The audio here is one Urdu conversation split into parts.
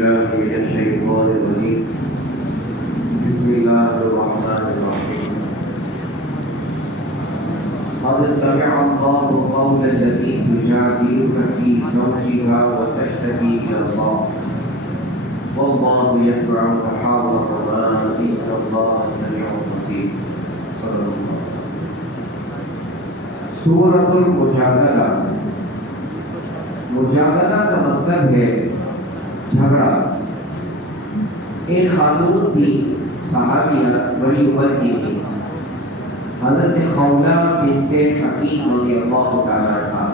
بالله من الشيطان الرجيم بسم الله الرحمن الرحيم قد سمع الله قول التي تجادلك في زوجها وتشتكي إلى الله والله يسمع تحاوركما إن الله سميع بصير صدق الله. سورۃ المجادلہ. مجادلہ کا مطلب ہے جھگڑا. ایک خاتون تھی صحابیہ بڑی عمر کی تھی، حضرت خولہ بنت حکیم رضی اللہ تعالیٰ عنہا.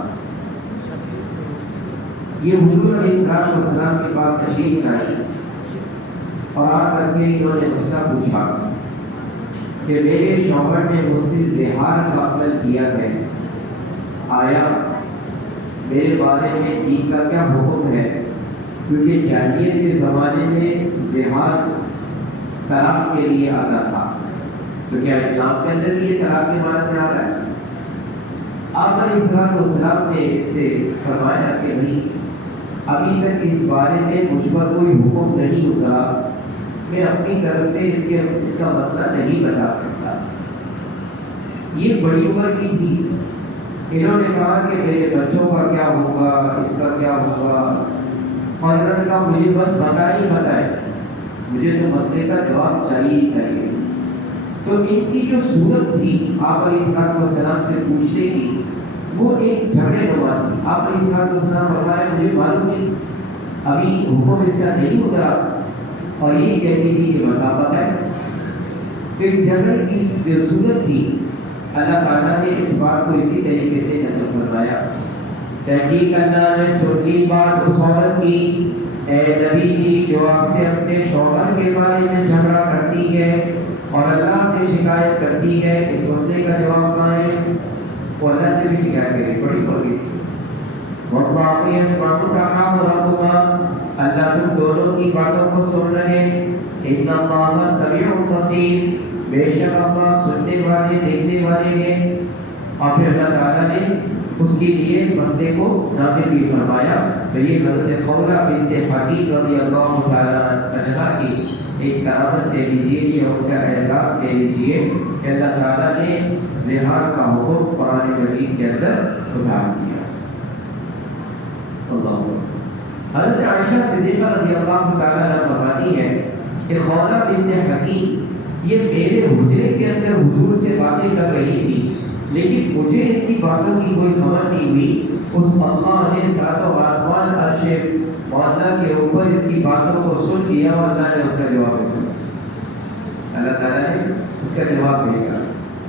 یہ حضور علیہ السلام کے پاس تشریف لائی اور آ کر کے انہوں نے مسئلہ پوچھا کہ میرے شوہر نے مجھ سے زہار کا عمل کیا ہے، آیا میرے بارے میں دین کا کیا حکم ہے؟ کیونکہ جاہلیت کے زمانے میں زہار طلاق کے لیے آتا تھا، تو کیا اسلام کے اندر بھی یہ طلاق کے معنی میں آ رہا ہے؟ آپ علیہ السلام نے اس سے فرمایا کہ نہیں، ابھی تک اس بارے میں مجھ پر کوئی حکم نہیں اترا، میں اپنی طرف سے اس کا مسئلہ نہیں بتا سکتا. یہ بڑی عمر کی تھی. انہوں نے کہا کہ میرے بچوں کا کیا ہوگا، اس کا کیا ہوگا، اور انہوں نے کہا مجھے بس بتائیں، مجھے تو مسئلے کا جواب چاہیے. تو ان کی جو صورت تھی آپ علیہ السلام سے پوچھنے کی، وہ ایک جھگڑے نما تھی. آپ علیہ السلام فرمایا مجھے معلوم ہے ابھی حکم اس کا نہیں اترا، اور یہ کہتی تھی کہ بس آپ بتائیں. تو ایک جھگڑے کی جو صورت تھی، اللہ تعالیٰ نے اس بات کو اسی طریقے سے نصب فرمایا. تحقیق اللہ نے سنی بات اس عورت کی، اے نبی جی جو آپ سے اپنے شوہر کے بارے میں جھگڑا کرتی ہے اور اللہ سے شکایت کرتی ہے، اس مسئلے کا جواب کہاں ہے؟ وہ اللہ سے بھی شکایت کرے، بڑی ہوگی. واللہ یسمع تحاورکما، اللہ تم دونوں کی باتوں کو سن رہے. ان اللہ سمیع بصیر، بے شک اللہ سننے والے دیکھنے والے ہیں. اور پھر اللہ تعالیٰ نے اس کے لیے مسئلے کو نازل بھی فرمایا. تو یہ حضرت خولہ بنت حکیم رضی اللہ تعالیٰ عنہا کی ایک کرامت دے دیجیے، یہ ان کا اعزاز دے دیجیے کہ اللہ تعالیٰ نے زہار کا حکم قرآن مجید کے اندر اتار دیا. اللہ. حضرت عائشہ صدیقہ رضی اللہ تعالیٰ عنہ فرماتی ہے کہ خولہ بنت حکیم یہ میرے حجرے کے اندر حضور سے باتیں کر رہی تھی، لیکن مجھے اس کی باتوں کی کوئی خبر نہیں ہوئی. اس اللہ نے سات و آسمان عرش معلیٰ کے اوپر اس کی باتوں کو سن لیا اور اللہ نے اس کا جواب دیا. اللہ تعالیٰ نے اس کا جواب دے گا.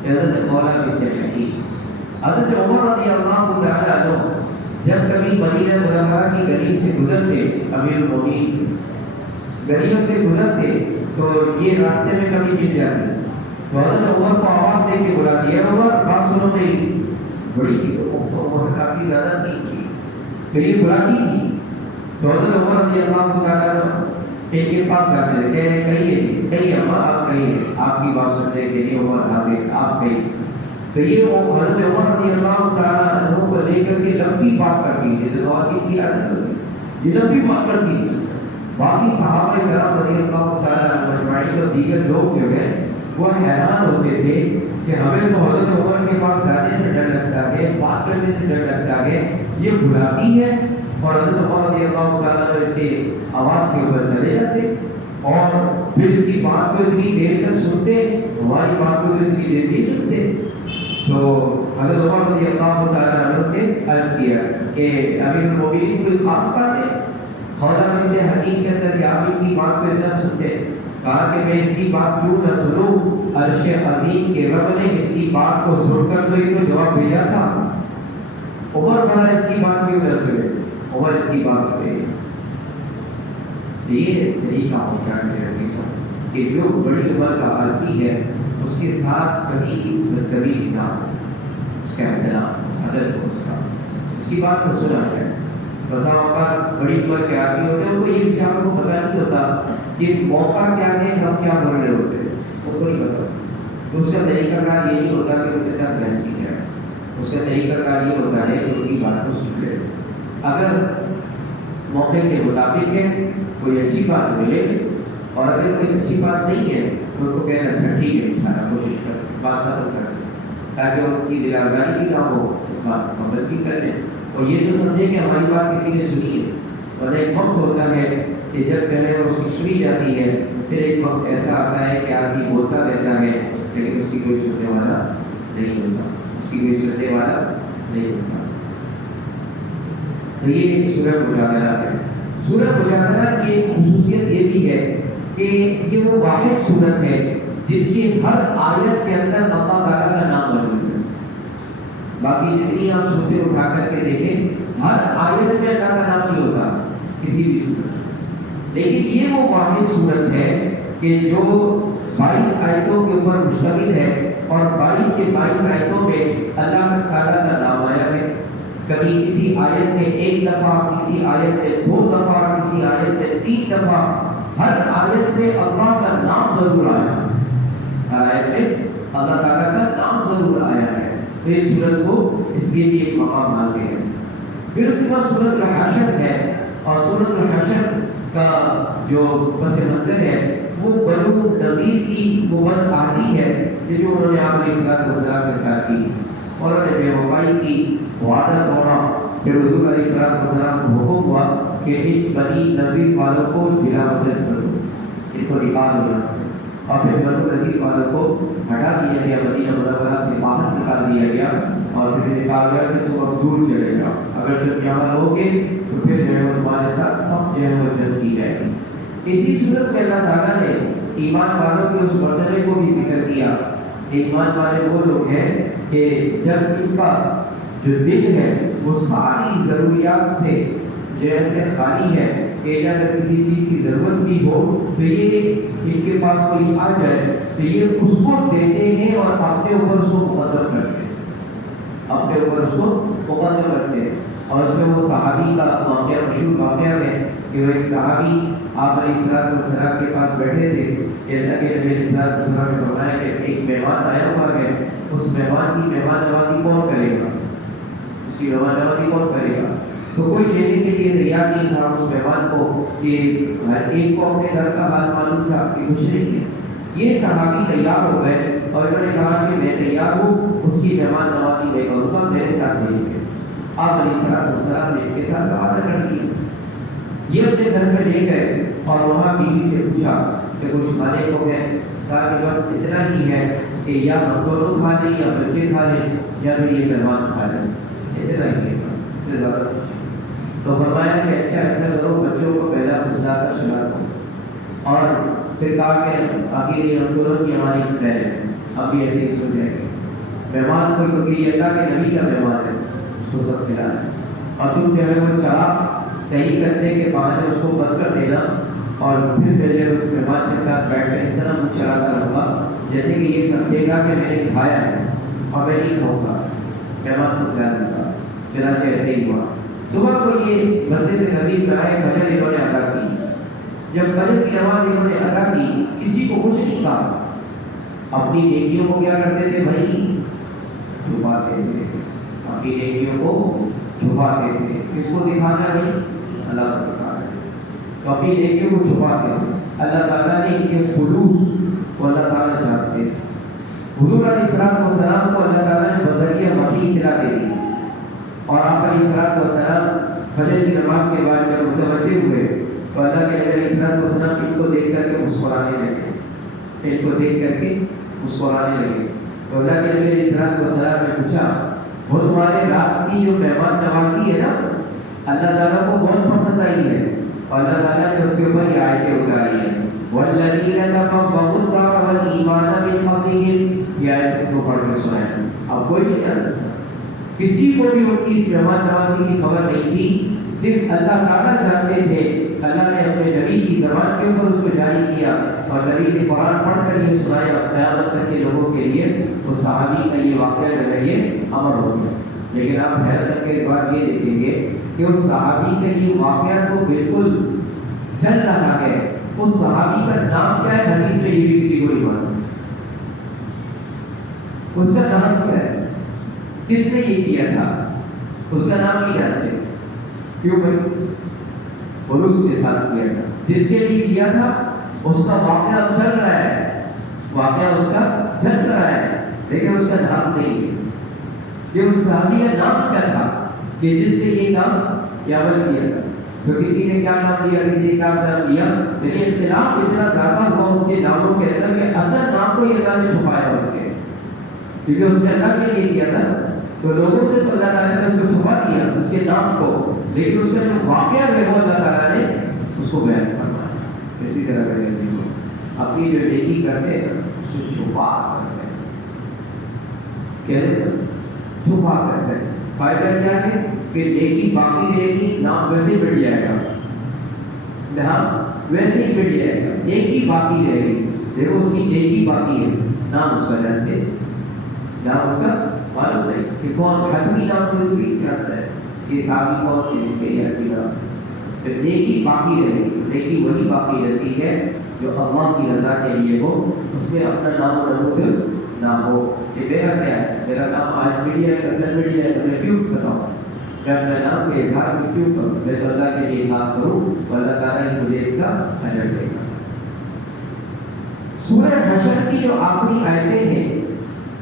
حضرت خولہ بنت حکیم. حضرت عمر رضی اللہ تعالیٰ عنہ جب کبھی مدینہ منورہ کی گلی سے گزرتے، امیر المومنین گلیوں سے گزرتے تو یہ راستے میں کبھی مل جاتے، تو حضرت عمر کو آواز دے کے بلا دیا، عمر بات سنو میری. بڑی تھی عمر، کافی زیادہ تھی، تو یہ بلاتی تھی. تو حضرت عمر رضی اللہ تعالیٰ عنہ ان کے پاس جاتے تھے، کہیے عمر آپ کہیے، آپ کی بات سننے کے لیے عمر حاضر، آپ کہیے. تو یہ حضرت عمر رضی اللہ تعالیٰ عنہ کو لے کر کے لمبی بات کرتی تھی. جو خواتین کی عادت ہوتی یہ لمبی بات کرتی تھی. باقی صحابہ کرام رضی اللہ تعالیٰ عنہ اجمعین اور دیگر لوگ جو ہیں وہ حیران ہوتے تھے کہ ہمیں تو حضرت عمر کے پاس جانے سے ڈر لگتا ہے، بات کرنے سے ڈر لگتا ہے، یہ بلاتی ہے اور حضرت عمر رضی اللہ تعالیٰ عنہ اس کے آواز کے اوپر چلے جاتے اور پھر اس کی بات کو اتنی دیر تک سنتے، ہماری بات کو اتنی دیر نہیں سنتے. تو حضرت عمر رضی اللہ تعالیٰ عنہ سے عرض کیا کہ امیر المومنین کوئی خاص بات ہے؟ خولہ بنت حکیم کے اندر آپ ان کی بات کو اتنا سنتے. کہا کہ میں اس کی بات کیوں نہ سنوں، عرش عظیم کے رب نے اس کی بات کو سن کر تو یہ تو جواب بھیجا تھا. عمر بڑا اس کی بات کیوں نہ سنے، عمر اس کی بات سنے. یہ طریقہ ہوتا ہے کہ جو بڑی عمر کا آدمی ہے اس کے ساتھ کبھی بدتمیزی نہ ہو، اس کا احترام ادب ہو، اس کی بات کو سنا جائے. بسا اوقات بڑی عمر کے آدمی ہوتے ہیں، ان کو یہ بیچاروں کو پتہ نہیں ہوتا کہ موقع کیا ہے، ہم کیا بول رہے ہوتے ہیں، ان کو نہیں پتا. دوسرا طریقہ کار یہ نہیں ہوتا کہ ان کے ساتھ بحث کی جائے، اس کا طریقہ کار یہ ہوتا ہے کہ ان کی بات کو سن لے. اگر موقع کے مطابق ہے، کوئی اچھی بات ملے، اور اگر کوئی اچھی بات نہیں ہے تو ان کو کہنا اچھا ٹھیک ہے، انشاءاللہ کوشش کر بات ختم کر تاکہ ان کی دل آزاری بھی نہ ہو، بات مکمل بھی کر لیں، اور یہ تو سمجھے کہ ہماری بات کسی نے سنی ہے۔ ورنہ ایک وقت ہوتا ہے کہ جب پہلے اس کی سنی جاتی ہے، پھر ایک وقت ایسا آتا ہے کہ آدمی بولتا رہتا ہے لیکن اس کی کوئی سننے والا نہیں ہوتا، اس کی کوئی سننے والا نہیں ہوتا۔ تو یہ سورہ مجادلہ ہے۔ سورہ مجادلہ کی ایک خصوصیت یہ بھی ہے کہ یہ وہ واحد سورت ہے جس کی ہر آیت کے اندر اللہ تعالیٰ کا نام موجود ہے۔ باقی جتنی آپ سورتیں اٹھا کر کے دیکھیں، ہر آیت میں اللہ کا نام نہیں ہوتا کسی بھی سورت، لیکن یہ وہ واحد سورت ہے کہ جو 22 آیتوں کے اوپر مشتمل ہے، اور 22 کے 22 آیتوں میں اللہ تعالیٰ کا نام آیا ہے۔ کبھی کسی آیت میں 1 دفعہ، کسی آیت میں 2 دفعہ، کسی آیت میں 3 دفعہ، ہر آیت میں اللہ کا نام ضرور آیا ہے، ہر آیت میں اللہ تعالیٰ کا نام ضرور آیا ہے۔ تو اس سورت کو اس لیے بھی ایک مقام حاصل ہے۔ پھر اس کے بعد سورت الحشر ہے، اور سورت الحشر کا جو پس منظر ہے وہ بنو نذیر کی وہ بد عہدی ہے جو انہوں نے آپ علیہ السلام کے ساتھ کی، اور انہوں نے بے وفائی کی، وعدہ توڑا۔ پھر حضور علیہ السلام کو حکم ہوا کہ ان بنی نذیر والوں کو جلا وطن کر دو، ان کو نکال دو یہاں سے، اور پھر بنو نذیر والوں کو ہٹا دیا گیا، مدینہ منورہ سے باہر نکال دیا گیا، اور پھر نکال گیا کہ تم اب دور چلے جاؤ، اگر تم یہاں رہو گے تو پھر جو ہے وہ تمہارے ساتھ سخت جو ہے وہ جنگ کی جائے گی۔ اسی صورت میں اللہ تعالیٰ نے ایمان والوں کے اس مرتبے کو بھی ذکر کیا۔ ایمان والے وہ لوگ ہیں کہ جب ان کا جو دل ہے وہ ساری ضروریات سے جو ایسے خالی ہے کہ اگر کسی چیز کی ضرورت بھی ہو تو یہ ان کے پاس کوئی آ جائے تو یہ اس کو دیتے ہیں اور اپنے اوپر اس کو مقدم کرتے ہیں، اپنے اوپر اس کو مقدم کرتے ہیں۔ اور اس میں وہ صحابی کا واقعہ مشہور واقعہ ہے کہ وہ ایک صحابی آپ علیہ السلام کے پاس بیٹھے تھے کہ اللہ کے نبی علیہ السلام نے فرمایا کہ ایک مہمان آیا ہوا ہے، اس مہمان کی مہمان نوازی کون کرے گا، اس کی مہمان نوازی کون کرے گا؟ تو کوئی لینے کے لیے تیار نہیں تھا اس مہمان کو، کہ ہر ایک کو اپنے گھر کا حال معلوم تھا کہ کچھ نہیں ہے۔ یہ صحابی تیار ہو گئے اور انہوں نے کہا کہ میں تیار ہوں، اس کی مہمان نوازی میں کروں گا، میرے ساتھ بھیجیے۔ آپ علیہ السلام نے ان کے ساتھ وعدہ کر دیا۔ یہ اپنے گھر میں لے گئے اور وہاں بیوی سے پوچھا کہ کچھ کھانے کو ہے، کہا کہ بس اتنا ہی ہے کہ یا ہم دونوں کھا لیں یا بچے کھا لیں یا پھر یہ مہمان کھا لیں، اتنا ہی ہے، بس اس سے زیادہ کچھ۔ تو فرمایا کہ اچھا ایسا کرو، بچوں کو پہلا پھسلا کر سلا دو، اور پھر کہا کہ آخر ہم دونوں کی ہماری خیر ہے، اب بھی ایسے ہی سن جائیں گے۔ مہمان کوئی کیونکہ اللہ کے نبی کا مہمان ہے، اس کو سب کھلانا ہے، اور تم جو ہے وہ چلا صحیح کرنے کے بہانے اس کو بند کر دینا، اور پھر پہلے اس مہمان کے ساتھ بیٹھ کر اس طرح منہ چلاتا رہوں گا جیسے کہ یہ سمجھے گا کہ میں نے کھایا ہے اور میں نہیں کھاؤں گا، مہمان کو کھلا دوں گا۔ چنانچہ ایسے ہی ہوا۔ صبح کو یہ مسجد نبی میں آئے، فجر انہوں نے ادا کی۔ جب فجر کی نماز انہوں نے ادا کی، کسی کو کچھ نہیں کہا، اپنی نیکیوں کو کیا کرتے تھے بھائی؟ چھپاتے تھے، اپنی نیکیوں کو چھپاتے تھے۔ کس کو دکھانا ہے؟ اللہ کو دکھانا ہے، تو اپنی نیکیوں کو چھپاتے ہیں۔ اللہ تعالیٰ نے ان کے خلوص کو اللہ تعالیٰ جانتے ہیں۔ حضور علیہ السلام کو اللہ تعالیٰ نے بذریعہ وحی اطلاع دے دی، اور آپ علیہ السلام فجر کی نماز کے بعد جب متوجہ ہوئے تو اللہ کے نبی علیہ السلام ان کو دیکھ کر کے مسکرانے لگے، ان کو دیکھ کر کے مسکرانے لگے۔ تو اللہ کے نبی علیہ السلام نے پوچھا، وہ تمہارے رات کی جو مہمان نوازی ہے نا، اللہ تعالیٰ کو بہت پسند آئی ہے، اور اللہ تعالیٰ نے اس کے اوپر یہ آیتیں اتاری ہیں، وَالَّذِينَ تَبَوَّءُوا الدَّارَ وَالْإِيمَانَ مِنْ قَبْلِهِمْ، یہ آیت کو پڑھ کے سنائیں۔ اب کوئی نہیں جانتا، کسی کو بھی ان کی اس مہمان نوازی کی خبر نہیں تھی، صرف اللہ تعالیٰ جانتے تھے۔ اللہ نے اپنے نبی کی زبان کے اوپر اس کو جاری کیا، اور نبی نے قرآن پڑھ کر یہ سنایا قیامت تک کے لوگوں کے لیے۔ وہ صحابی کا یہ واقعہ جو ہے یہ امر ہو گیا۔ لیکن آپ حیرت کے اس بات یہ دیکھیں گے کہ اس صحابی کا یہ واقعہ تو بالکل چل رہا ہے، اس صحابی کا نام کیا ہے؟ حدیث میں یہ بھی کسی کو نہیں معلوم، اس کا نام کیا ہے، کس نے یہ کیا تھا، اس کا نام نہیں جانتے۔ کیوں بھائی؟ عروس کے ساتھ کیا تھا. جس کے لیے کیا تھا اس کا واقعہ چل رہا ہے، واقعہ اس کا چل رہا ہے، لیکن اس کا نام نہیں ہے. یہ اس صحابی کا نام کیا تھا کہ جس نے یہ کام عمل کیا تھا؟ تو کسی نے کیا نام دیا، کسی کا نام دیا، لیکن اختلاف اتنا زیادہ ہوا اس کے ناموں کے اندر کہ اصل نام کو اللہ نے چھپایا اس کے، کیونکہ اس نے اللہ کے لیے کیا تھا تو لوگوں سے تو اللہ تعالیٰ نے اس کو چھپا دیا اس کے نام کو، لیکن اس کا جو واقعہ ہے وہ اللہ تعالیٰ نے اس کو بیان فرمایا. اسی طرح اپنی جو نیکی کرتے ہیں اس کو چھپا کرتے ہیں، چھپا کرتے ہیں. فائدہ کیا ہے کہ نیکی باقی رہے گی، نام ویسے ہی بڑھ جائے گا، نام ویسے ہی بڑھ جائے گا، نیکی باقی رہے گی. دیکھو اس کی نیکی باقی ہے، نام اس کا جانتے، نام اس کا معلوم نہیں کہ کون حتمی نام کوئی جانتا ہے یہ صحابی کون تھے یا نام. پھر نیکی باقی رہے گی، نیکی وہی باقی رہتی ہے جو اللہ کی رضا کے لیے ہو، اس میں اپنا نام و نمود نہ ہو. یہ میرا کیا ہے، میرا نام آج میڈیا ہے، کل میڈیا ہے، میں کیوں بتاؤں، میں اپنے نام کے اظہار میں کیوں کروں؟ میں تو اللہ کے لیے کام کروں اور اللہ تعالیٰ ہی مجھے اس کا اجر دے گا. سورہ حشر کی جو آخری آیتیں ہیں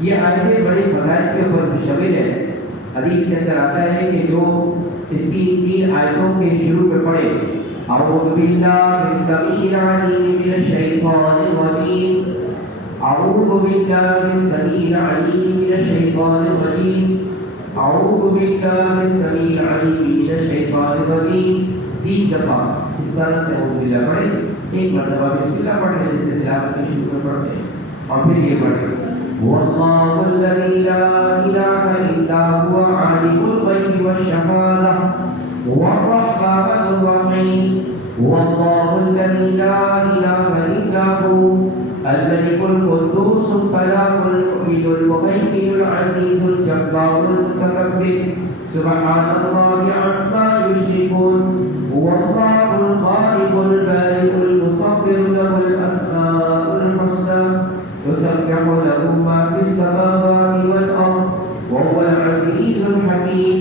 یہ آیتیں بڑے فضائل کے اوپر مشتمل ہے. حدیث کے اندر آتا ہے کہ جو اس کی 3 آیتوں کے شروع میں پڑھے اعوذ باللہ السمیع العلیم من الشیطان الرجیم، اعوذ باللہ السمیع العلیم من الشیطان الرجیم، اعوذ باللہ السمیع العلیم من الشیطان الرجیم 3 دفعہ اس طرح سے اعوذ باللہ پڑھیں. ایک مرتبہ بسم اللہ پڑھیں جیسے تلاوت کے شروع میں پڑھتے ہیں، اور پھر یہ پڑھیں واللہ الذی لا الہ الا هو عالم الغیب والشہادہ والرحمن الرحیم، واللہ الذی لا الہ الا هو الملك القدوس السلام المؤمن المهيمن العزيز الجبار المتكبر سبحان الله عما يشركون، والله الخالق البارئ المصور له الاسماء الحسنى يسبح له ما في السماوات والارض وهو العزيز الحكيم.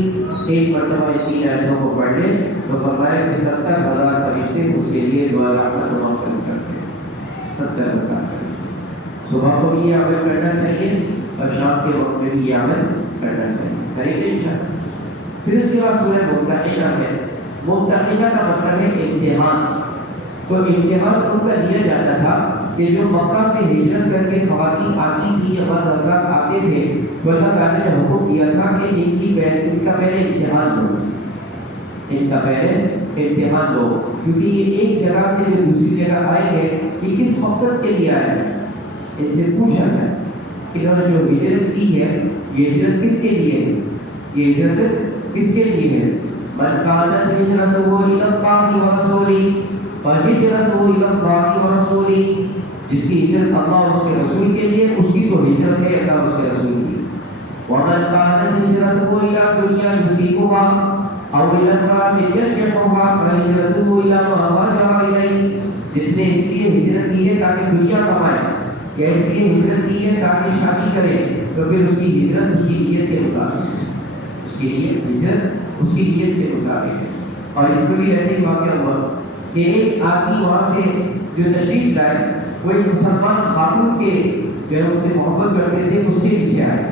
ایک مرتبہ یہ 3 آیتوں کو پڑھ لیں تو فرمایا کہ 70,000 فرشتے اس کے لیے دعا رحمت و مغفرت کرتے ہیں. 70,000 صبح کو بھی یہ عمل کرنا چاہیے اور شام کے وقت میں بھی یہ عمل کرنا چاہیے. کریں گے انشاءاللہ. پھر اس کے بعد سورہ ممتحنہ ہے. ممتحنہ کا مطلب ہے امتحان. تو امتحان ان کا لیا جاتا تھا کہ جو مکہ سے ہجرت کر کے خواتین آتی تھی یا مرد حضرات آتے تھے تو اللہ تعالیٰ نے حکم دیا تھا کہ ان کا پہلے امتحان دو، ان کا پہلے امتحان دو، کیونکہ یہ ایک جگہ سے جو دوسری جگہ آئے ہیں یہ کس مقصد کے لیے آئے ہیں. ان سے پوچھا جائے انہوں نے جو ہجرت کی ہے یہ ہجرت کس کے لیے ہے، یہ ہجرت کس کے لیے ہے. من کانت ہجرتہ الی اللہ ورسولہ فہجرتہ الی اللہ ورسولہ، جس کی ہجرت اللہ اور اس کے رسول کے لیے اس کی تو ہجرت ہے اللہ اور اس کے رسول کی. ومن کانت ہجرتہ الی دنیا یصیبها او الی امرأۃ ینکحها فہجرتہ الی ما ہاجر الیہ، جس نے اس لیے ہجرت کی ہے تاکہ دنیا کمائے یا اس لیے ہجرت کی ہے تاکہ شادی کرے تو پھر اس کی ہجرت اس کی نیت کے مطابق، اس کی ہجرت اس کی نیت کے مطابق ہے. اور اس میں بھی ایسے ہی واقعہ ہوا کہ ایک آدمی وہاں سے جو تشریف لائے وہ ایک مسلمان خاتون کے جو ہے اس سے محبت کرتے تھے اس کے پیچھے آئے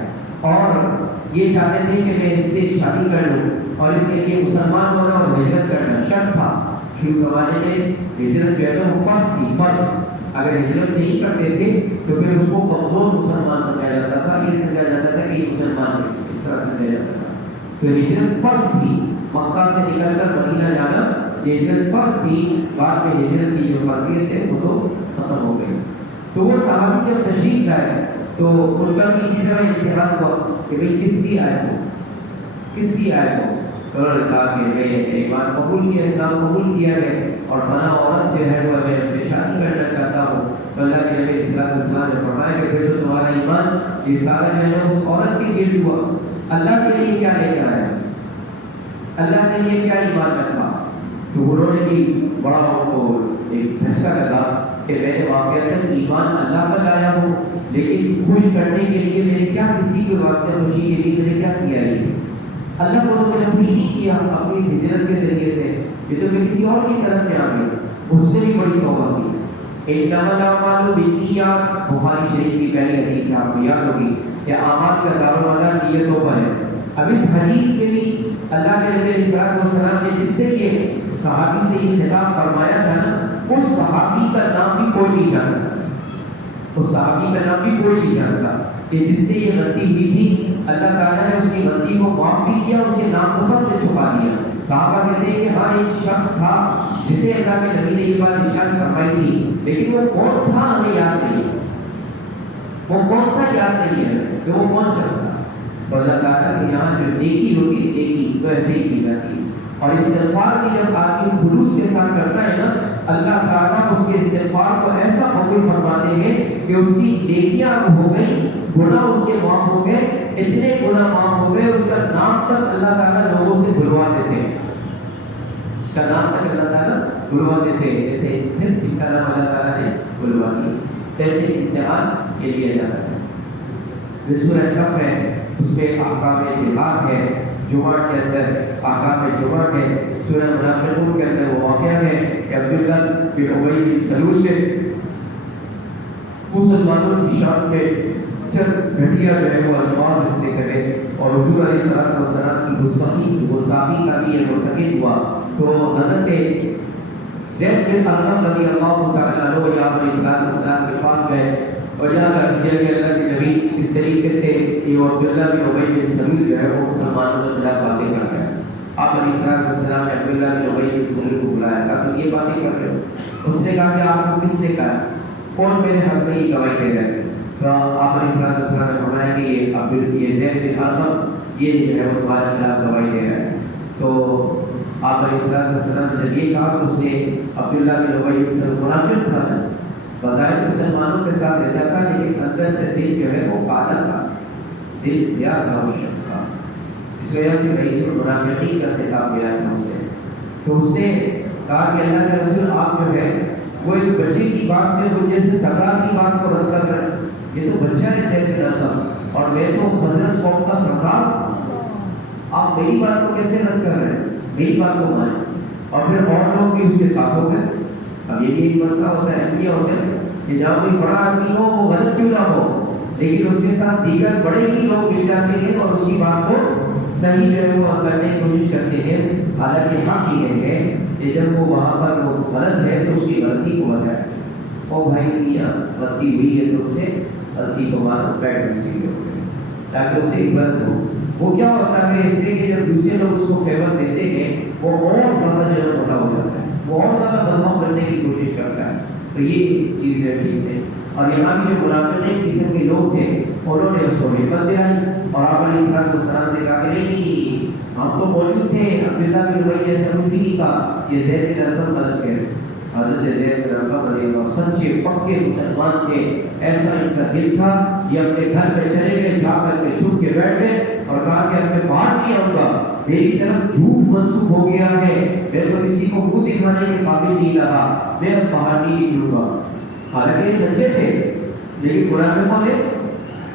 اور یہ چاہتے تھے کہ میں اس سے شادی کر لوں اور اس کے لیے مسلمان ہونا اور ہجرت کرنا شرط تھا. شروع زمانے میں ہجرت جو ہے وہ فرض تھی، فرض. اگر ہجرت نہیں کرتے تھے تو پھر اس کو کمزور مسلمان سمجھا جاتا تھا، یہ سمجھا جاتا تھا کہ یہ مسلمان ہے، اس طرح سمجھا جاتا تھا. تو ہجرت فرض تھی، مکہ سے نکل کر مدینہ جانا یہ ہجرت فرض تھی. بعد میں ہجرت کی جو فرضیت ہے وہ تو ختم ہو گئی. تو وہ صحابی جب تشریف لائے تو ان کا بھی اسی طرح امتحان ہوا کہ بھئی کس کی آئے ہو، کس کی آئے ہو. انہوں نے کہا کہ میں ایمان قبول کیا، اسلام قبول کیا ہے اور فلاں عورت جو ہے وہ میں اس سے شادی کرنا چاہتا ہوں. تو اللہ کے نبی صلی اللہ علیہ وسلم نے فرمایا کہ پھر تو تمہارا ایمان یہ سارا جو ہے اس عورت کے گرد ہوا. اللہ کے لیے کیا لے کر آیا، اللہ کے لیے کیا ایمان رکھا. تو انہوں نے بھی بڑا ان کو ایک دھچکا لگا کہ میں نے واقعات ایمان اللہ پر لایا ہوں لیکن خوش کرنے کے لیے میں نے کیا کسی کے واسطے خوشی کے لیے میں نے کیا کیا ہے. اللہ کو تو میں نے خوش نہیں کیا اپنی ہجرت کے ذریعے سے یہ تو میں کسی اور کی طرف میں آ گیا، اس نے بھی بڑی توبہ کی۔ انما الاعمال بالنیات، بخاری شریف کی پہلی حدیث آپ کو یاد ہوگی کہ اعمال کا دارومدار نیتوں پر ہے۔ اب اس حدیث میں بھی اللہ کے نبی علیہ السلام نے جس سے یہ صحابی سے یہ خطاب فرمایا تھا نا، اس صحابی کا نام بھی کوئی نہیں جانتا، اس صحابی کا نام بھی کوئی نہیں جانتا کہ جس سے یہ غلطی ہوئی تھی، اللہ تعالیٰ نے اس کی غلطی کو معاف بھی کیا، اس کے نام کو سب سے چھپا دیا۔ صحابہ کہتے ہیں کہ ہاں ایک شخص تھا جسے اللہ کے نبی نے یہ بات ارشاد فرمائی تھی، لیکن وہ کون تھا ہمیں یاد نہیں، وہ کون تھا یاد نہیں ہے کہ وہ کون شخص تھا۔ اور اللہ تعالیٰ کے یہاں جو نیکی ہوتی ہے، نیکی تو ایسے ہی کی جاتی ہے، اور استغفار بھی جب آدمی خلوص کے ساتھ کرتا ہے نا، اللہ تعالیٰ اس کے استغفار کو ایسا قبول فرماتے ہیں کہ اس کی نیکیاں ہو گئی، گناہ اس کے معاف ہو گئے، اتنے گناہ معاف ہو گئے، اس کا نام تک اللہ تعالیٰ لوگوں سے بلوا دیتے ہیں، اس کا نام تک اللہ تعالیٰ بلوا دیتے ہیں، جیسے صرف ان کا نام اللہ تعالیٰ نے بلوا دیا، ایسے امتحان یہ لیا جاتا ہے۔ سورہ صف ہے، اس میں احکام جہاد ہے، جمعہ کے اندر احکام جمعہ ہے، سورہ منافقون کے اندر وہ واقعہ ہے کہ عبداللہ بن ابی بن سلول نے مسلمانوں کی شان میں چند گھٹیا جو ہے وہ الفاظ اس نے کرے، اور حضور علیہ السلام کی گستاخی کا بھی یہ مرتکب ہوا، تو حضرت زید بن ارقم رضی اللہ تعالیٰ عنہ یا علیہ السلام کے پاس گئے اور جا کر کہ اللہ کے نبی اس طریقے سے یہ عبداللہ بن ابی بن سلول جو ہے وہ مسلمانوں کے خلاف باتیں کر رہے ہیں۔ آپ علیہ السلام نے عبداللہ بن ابی بن سلول کو بلایا، کہا تم یہ باتیں کر رہے ہو؟ اس نے کہا کہ آپ کو کس نے کہا، کون میرے حق میں یہ گواہی دے رہا ہے؟ تو آپ علیہ السلام نے فرمایا کہ یہ زید بن ارقم یہ جو ہے وہ تمہارے خلاف گواہی دے رہا ہے۔ تو آپ علیہ السلام نے جب یہ کہا تو اس نے عبداللہ بن ابی بن سلول منافق تھا، بظاہر مسلمانوں کے ساتھ رہتا تھا، لیکن اندر سے دل جو ہے وہ کالا تھا، دل سیاہ تھا وہ شخص کا، اس وجہ سے رئیس المنافقین کا خطاب ملا تھا اسے۔ تو اس نے کہا کہ اللہ کے رسول آپ جو ہے وہ ایک بچے کی بات میں وہ جیسے سزا کی بات کو رد کر رہے ہیں، یہ تو بچہ ہے زید بن ارقم اور میں تو حضرت قوم کا سردار، آپ میری بات کو کیسے رد کر رہے ہیں؟ میری بات کو مانیں۔ اور پھر اور لوگ بھی اس کے ساتھ ہو گئے۔ اب یہ بھی ایک مسئلہ ہوتا ہے، یہ ہوتا ہے کہ جہاں کوئی بڑا آدمی ہو وہ غلط کیوں نہ ہو، لیکن اس کے ساتھ دیگر بڑے ہی لوگ مل جاتے ہیں اور اس کی بات کو صحیح جو ہے وہ کرنے کی کوشش کرتے ہیں، حالانکہ حق یہ ہے کہ جب وہ وہاں پر وہ غلط ہے تو اس کی غلطی کو بتائے، او بھائی میاں غلطی ہوئی ہے تو اس سے غلطی کو مانو، بیٹھ سیکھے تاکہ اسے عبرت ہو۔ وہ کیا ہوتا ہے اس سے کہ جب دوسرے لوگ اس کو فیور دیتے ہیں وہ اور زیادہ جو ہے موٹا ہو جاتا ہے، وہ اور زیادہ بدنام بننے کی کوشش کرتا ہے۔ تو یہ چیز ہے ٹھیک ہے۔ اور یہاں بھی جو منافقین قسم کے لوگ تھے انہوں نے اس کو ہمت دلائی اور آپ علیہ السلام نے کہا کہ نہیں ہم تو موجود تھے، عبداللہ بن ابی ایسا کچھ بھی نہیں کہا، یہ زید بن ارقم غلط کہہ رہے۔ حضرت زید بن ارقم رضی اللہ عنہ سچے پکے مسلمان تھے، ایسا ان کا دل تھا، یہ اپنے گھر میں چلے گئے، جا کر کے چھپ کے بیٹھ گئے اور کہا کہ اب میں باہر نہیں آؤں گا، میری طرف جھوٹ منسوخ ہو گیا ہے، میں تو کسی کو منہ دکھانے کے قابل نہیں رہا، میں اب باہر نہیں نکلوں گا۔ حالانکہ یہ سچے تھے، لیکن منافقوں نے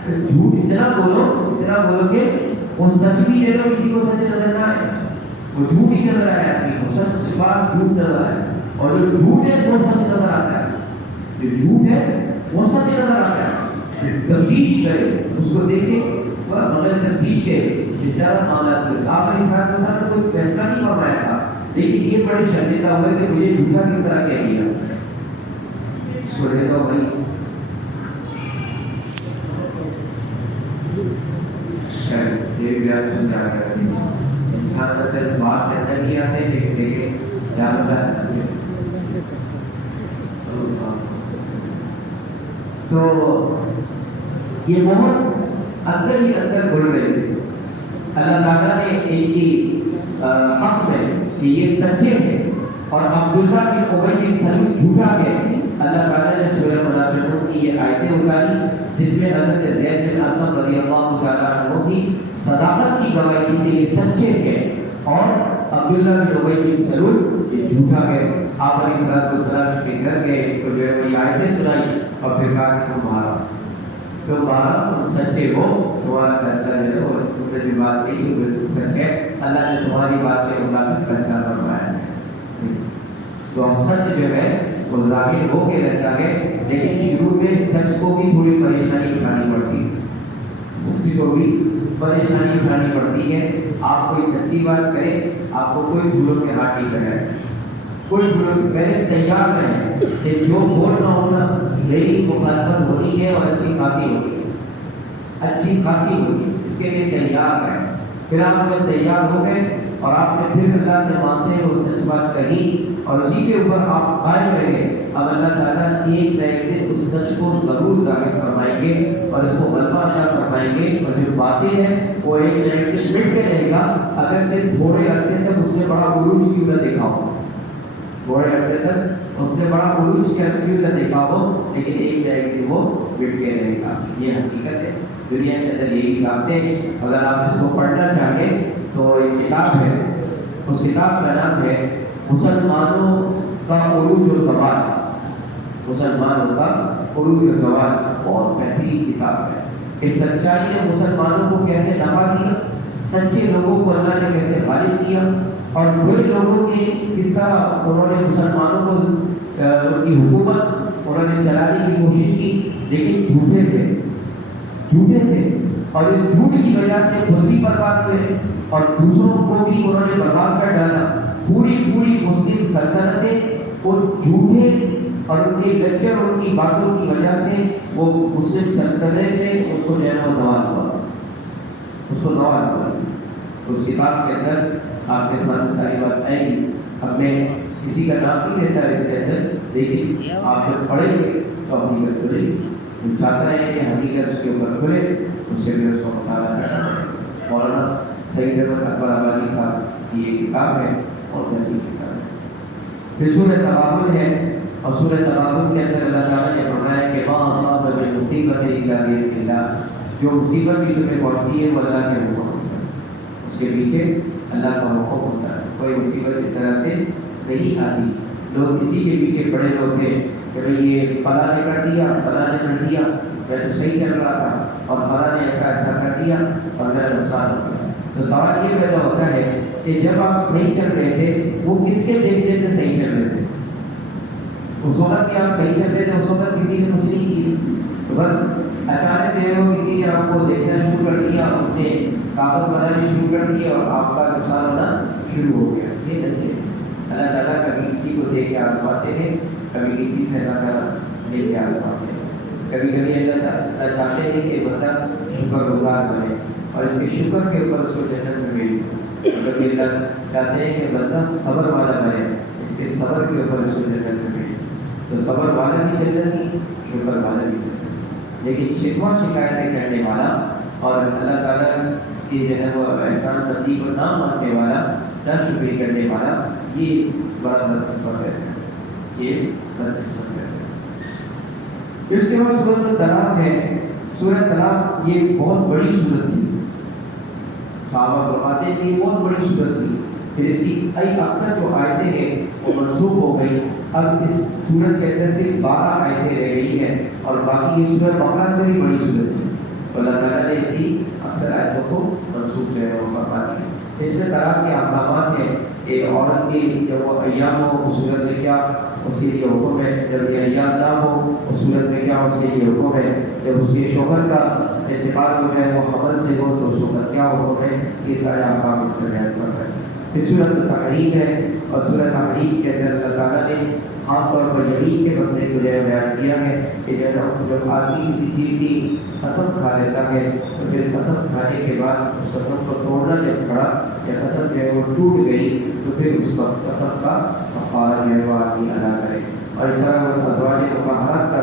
جھوٹ اتنا بولو کہ وہ سچ بھی لے لو کسی کو سچ نظر نہ آئے، وہ جھوٹ ہی نظر آئے آدمی کو، سچ بات جھوٹ نظر آئے، اور جو جھوٹ ہے وہ سچ نظر آتا ہے، جو جھوٹ ہے وہ سچ نظر آتا ہے۔ تفتیش کرے اس کو دیکھے، مگر تفتیش کے اس طرح معاملات میں آپ علیہ السلام نے کوئی فیصلہ نہیں فرمایا تھا، لیکن یہ بڑے شرمندہ ہوئے کہ مجھے جھوٹا کس طرح کہہ دیا، اس کو رہتا بھائی یہ بھی آپ سمجھا کر انسان کا دل باہر سے اندر نہیں آتے لیکن جانتا ہے۔ تو یہ بہت اندر ہی اندر بول رہے تھے، اللہ تعالیٰ نے ان کی حق میں کہ یہ سچے ہیں اور عبداللہ بن ابی بن سلول جھوٹا ہے، اللہ تعالیٰ نے سورہ منافقون کی یہ آیتیں اتاری جس میں حضرت زید بن ارقم رضی اللہ تعالیٰ عنہ کی صداقت کی گواہی دی کہ یہ سچے ہیں اور عبداللہ بن ابی بن سلول یہ جھوٹا ہے۔ آپ علیہ السلام کے گھر گئے تو جو ہے وہ یہ آیتیں سنائی اور پھر کہا کہ تم سچے ہو، تمہارا فیصلہ جو ہے وہ تم نے جو بات کی سچ ہے، اللہ نے تمہاری بات کے مطابق فیصلہ فرمایا ہے۔ تو اب سچ جو ہے وہ ظاہر ہو کے رہتا ہے، لیکن شروع میں سچ کو بھی تھوڑی پریشانی اٹھانی پڑتی ہے، سچ کو بھی پریشانی اٹھانی پڑتی ہے۔ آپ کوئی سچی بات کرے، آپ کو کوئی بھولوں کے ہاتھ نہیں لگائے، کوئی بھولوں کے پہلے تیار رہیں کہ جو بول رہا ہوں نا میری مخالفت ہونی ہے اور اچھی خاصی ہونی ہے، اچھی خاصی ہونی ہے، اس کے لیے تیار رہیں۔ پھر آپ جب تیار ہو گئے اور آپ نے پھر اللہ سے مانتے ہوئے سچ بات کہی اور اسی کے اوپر آپ قائم رہے، اب اللہ تعالیٰ ایک نہ ایک دن اس سچ کو ضرور ظاہر فرمائیں گے اور اس کو غلبہ عطا فرمائیں گے، اور جو باطل ہے وہ ایک نہ ایک دن مٹ کے رہے گا، اگر کہ تھوڑے عرصے تک اس نے بڑا عروج کیوں نہ دیکھا ہو، تھوڑے عرصے تک اس نے بڑا عروج کیوں نہ دیکھا ہو، لیکن ایک نہ ایک دن وہ مٹ کے رہے گا۔ یہ حقیقت ہے، دنیا کے اندر یہی ضابطے۔ اگر آپ اس کو پڑھنا چاہیں تو ایک کتاب ہے، اس کتاب کا نام ہے مسلمانوں کا عروج و زوال، مسلمانوں کا عروج و زوال، بہت بہترین کتاب ہے کہ سچائی نے مسلمانوں کو کیسے نفع دیا، سچے لوگوں کو اللہ نے کیسے غالب کیا، اور برے لوگوں کی کس طرح انہوں نے مسلمانوں کو ان کی حکومت انہوں نے چلانے کی کوشش کی، لیکن جھوٹے تھے اور اس جھوٹ کی وجہ سے خود بھی برباد ہوئے اور دوسروں کو بھی انہوں نے برباد کر ڈالا۔ پوری مسلم سلطنتیں ان جھوٹے اور ان کے لیکچر اور ان کی باتوں کی وجہ سے وہ مسلم سلطنتیں تھے، اس کو جو ہے وہ زوال ہوا، اس کو زوال ہوا۔ اس کتاب کے اندر آپ کے سامنے ساری بات آئے گی۔ اب میں کسی کا نام نہیں لیتا اس کے اندر، لیکن آپ جب پڑھیں گے تو حقیقت کھلے گی۔ ہم چاہتا ہے کہ حقیقت اس کے اوپر کھلے، اس سے بھی اس کو مطالعہ کرنا ہے۔ مولانا سعید احمد اکبر آبادی صاحب کی یہ کتاب ہے، بہت بہترین کتاب ہے۔ پھر سورہ تغابن ہے، اور سورہ تغابن کے اندر اللہ تعالیٰ نے فرمایا کہ ما اصاب من مصیبت الا باذن اللہ، جو مصیبت بھی تمہیں پہنچی ہے وہ اللہ کے حکم ہوتا ہے، اس کے پیچھے اللہ کا حکم ہوتا ہے، کوئی مصیبت اس طرح سے نہیں آتی۔ لوگ اسی کے پیچھے پڑے ہوتے ہیں کہ بھئی یہ فلاں نے کر دیا، فلاں نے کر دیا، میں تو صحیح چل رہا تھا اور فلاں نے ایسا کر دیا اور میرا نقصان ہو گیا۔ تو سوال یہ پیدا ہوتا ہے کہ جب آپ صحیح چل رہے تھے وہ کس کے دیکھنے سے صحیح چل رہے تھے؟ اس وقت کہ آپ صحیح چل رہے تھے اس وقت کسی نے کچھ نہیں کی، تو بس اچانک جو ہے وہ کسی نے آپ کو دیکھنا شروع کر دیا، اس نے کاغذ بنانے شروع کر دیے اور آپ کا نقصان ہونا شروع ہو گیا۔ یہ نہیں ہے، اللہ تعالیٰ کبھی کسی کو دیکھ کے آزماتے ہیں، کبھی کسی سے اللہ تعالیٰ لے کے آزماتے ہیں۔ کبھی اللہ چاہتے ہیں کہ بندہ شکر گزار بنے اور اس کے شکر کے اوپر اس کو جنت میں بھیج دو، کبھی اللہ چاہتے ہیں کہ بندہ صبر والا بنے، اس کے صبر کے اوپر اس کو جنت میں بھیج دو۔ تو صبر والا بھی جنت کی، شکر والا بھی جنت، لیکن شکوہ شکایتیں کرنے والا اور اللہ تعالیٰ کی جو ہے وہ احسان بندی کو نہ ماننے والا، نہ شکری کرنے والا، یہ بڑا بدقسمت ہے، یہ بدقسمت ہے۔ پھر اس کے بعد سورۃ طلاق ہے۔ سورۃ طلاق یہ بہت بڑی سورت تھی، صحابہ فرماتے ہیں کہ یہ بہت بڑی سورت تھی، پھر اس کی اکثر جو آیتیں ہیں وہ منسوخ ہو گئی، اب اس سورت کے اندر صرف 12 آیتیں رہ گئی ہیں اور باقی یہ سورۃ بقرہ سے بھی بڑی سورت تھی، تو اللہ تعالیٰ نے اس کی اکثر آیتوں کو منسوخ جو ہے وہ فرما دیا۔ اس میں طلاق کے احکامات ہیں کہ عورت کی جب وہ ایام ہو اس صورت میں کیا اس کے لیے حکم ہے، جب یہ ایام نہ ہو اس صورت میں کیا اس کے لیے حکم ہے، جب اس کے شوہر کا انتقال ہو جائے وہ حمل سے ہو تو اس وقت کیا حکم ہے، یہ سارے احکام اس سے بیان کر رہے ہیں۔ پھر سورۃ تحریم ہے، اور سورۃ تحریم کے اندر اللہ تعالیٰ نے خاص طور پر یمین کے مسئلے کو جو ہے بیان کیا ہے کہ جب آدمی کسی چیز کی قسم کھا لیتا ہے تو پھر قسم کھانے کے بعد اس قسم کو توڑنا جب پڑا یا قسم جو ہے وہ ٹوٹ گئی تو پھر اس وقت قسم کا کفارہ جو ہے وہ آدمی ادا کرے۔ اور اس طرح وہ ازواج مطہرات کا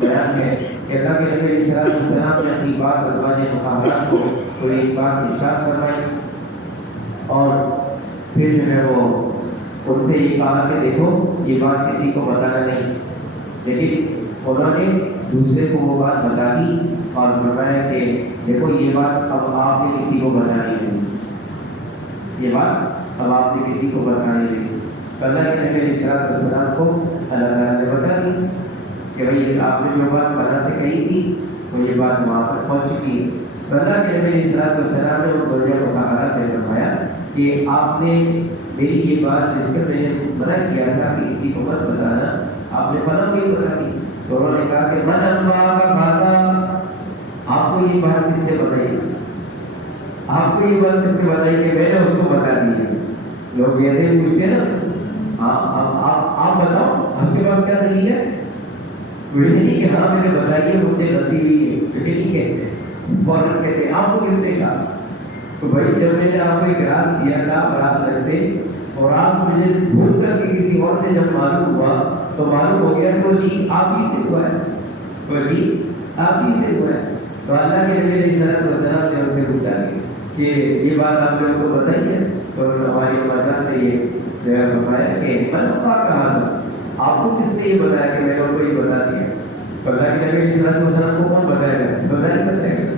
بیان ہے کہ اللہ کے نبی علیہ السلام نے اپنی بات ازواج مطہرات کو کوئی ایک بات ارشاد فرمائی اور پھر جو ہے وہ ان سے یہ کہا کہ دیکھو یہ بات کسی کو بتانا نہیں، لیکن انہوں نے دوسرے کو وہ بات بتا دی اور فرمایا کہ دیکھو یہ بات اب آپ نے کسی کو بتانی نہیں، یہ بات اب آپ نے کسی کو بتانی نہیں۔ تو اللہ کے نبی علیہ السلام کو اللہ تعالیٰ نے بتا دی کہ بھائی آپ نے جو بات بنا سے کہی تھی تو یہ بات وہاں پر پہنچ چکی ہے۔ تو اللہ کے نبی علیہ السلام نے اس زوجہ مطہرہ سے فرمایا کہ آپ نے میری یہ بات جس کا میں نے منع کیا تھا کہ کسی کو مت بتانا، آپ نے فلاں بھی بتا دی، تو انہوں نے کہا کہ من انباء کا کھاتا، آپ کو یہ بات کس نے بتائی؟ آپ کو یہ بات کس نے بتائی کہ میں نے اس کو بتا دی ہے؟ لوگ ایسے پوچھتے ہیں نا، آپ بتاؤ آپ کے پاس کیا دلیل ہے؟ وہ یہ نہیں کہ ہاں میں نے بتائی ہے مجھ سے غلطی ہوئی ہے، تو یہ نہیں کہتے، فوراً کہتے آپ کو کس نے کہا؟ تو بھائی جب میں نے آپ کو اقرار دیا تھا برات رکھتے، اور آپ مجھے بھول کر کے کسی اور سے جب معلوم ہوا تو معلوم ہو گیا کہ وہ لیک آپ ہی سے ہوا ہے، وہ لیک آپ ہی سے ہوا ہے۔ تو اللہ کے نبی علیہ الصلوۃ والسلام نے ان سے پوچھا کہ یہ بات آپ نے ان کو بتائی ہے؟ تو ہماری اماں جان نے یہ جو ہے بتایا کہ من انباء کہا تھا، آپ کو کس نے یہ بتایا کہ میں نے ان کو یہ بتا دیا؟ تو اللہ کے نبی علیہ الصلوۃ والسلام کو کون بتائے گا؟ بتائے گا۔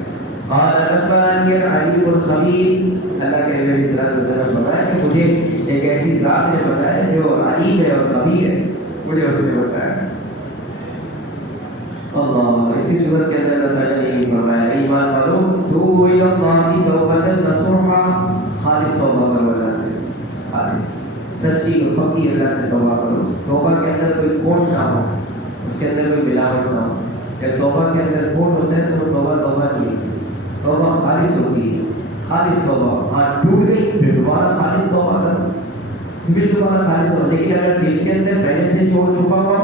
قال نبأني العليم الخبير، اللہ کے نبی علیہ الصلوۃ والسلام بتایا کہ مجھے ایک ایسی ذات نے بتایا جو علیم ہے اور خبیر ہے، مجھے اس نے بتایا۔ اللہ اسی صورت کے اندر اللہ تعالیٰ نے یہ فرمایا ایمان والو توبوا الی اللہ توبۃ نصوحا، خالص توبہ کرو اللہ سے، خالص سچی اور پکی اللہ سے توبہ کرو۔ توبہ کے اندر کوئی کھوٹ نہ ہو، اس کے اندر کوئی ملاوٹ نہ ہو۔ کہ توبہ کے اندر کھوٹ ہوتا ہے تو توبہ نہیں ہے، توبہ خالص ہوتی ہے، خالص توبہ۔ ہاں ٹوٹ گئی پھر دوبارہ خالص توبہ کرو، پھر دوبارہ خالص توبہ۔ لیکن اگر دل کے اندر پہلے سے چور چھپا ہوا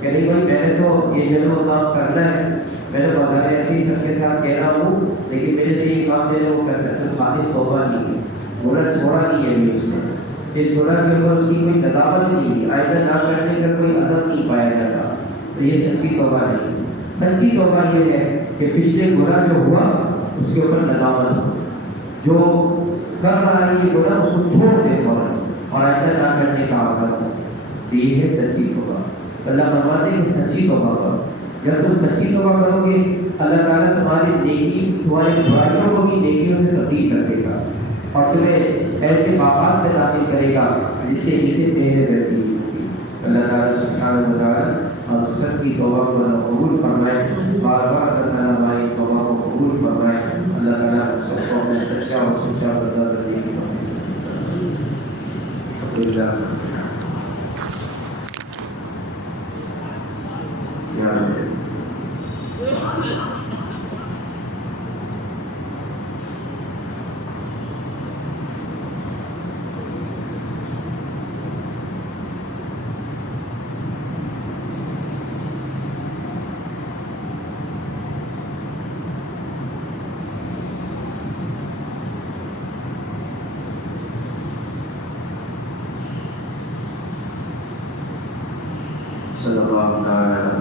کہ نہیں بھائی میں نے تو یہ جو کام کرنا ہے، میں نے بظاہر ایسے ہی سب کے ساتھ کہہ رہا ہوں لیکن میرے لیے یہ کام جو ہے وہ کرنا ہے، تو خالص توبہ نہیں ہے، بولا چھوڑا نہیں ہے ابھی اس نے، یہ چھوڑا کے اوپر اس کی کوئی ندامت نہیں ہے، آئندہ نہ کرنے کا کوئی اثر نہیں پایا جاتا، تو یہ سچی توبہ نہیں۔ سچی توبہ یہ ہے کہ پچھلے گناہ جو ہوا اس کے اوپر ندامت ہو، جو کر رہا ہے یہ گناہ اس کو چھوڑ دے فوراً اور آئندہ نہ کرنے کا اثر ہو، یہ ہے سچی توبہ۔ اللہ فرماتے ہیں کہ سچی توبہ کرو، جب تم سچی توبہ کرو گے اللہ تعالیٰ تمہاری نیکی، تمہاری برائیوں کو بھی نیکیوں سے تبدیل کر دے گا اور تمہیں ایسے باغات میں داخل کرے گا جس کے نیچے نہریں بہتی ہوگی۔ اللہ تعالیٰ سبحانہ و تعالیٰ ہم سب کی توبہ کو قبول فرمائے، بار بار کرنا ہماری توبہ کو قبول فرمائے۔ اللہ تعالیٰ ہم سب کو اپنے سچا اور سچا بندہ بننے کی توفیق عطا فرمائے۔ صلی اللہ علیہ وسلم۔